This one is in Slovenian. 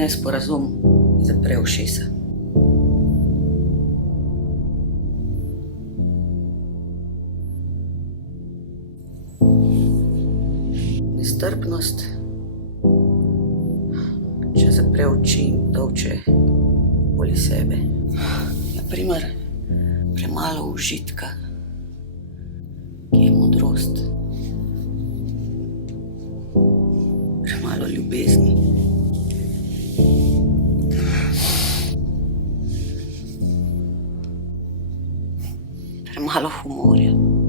Nesporazum mi zapre ušesa. Nestrpnost, če zapre oči in tolče okoli sebe. Na primer, premalo užitka, ki je modrost. Premalo ljubezni. Premalo humorja.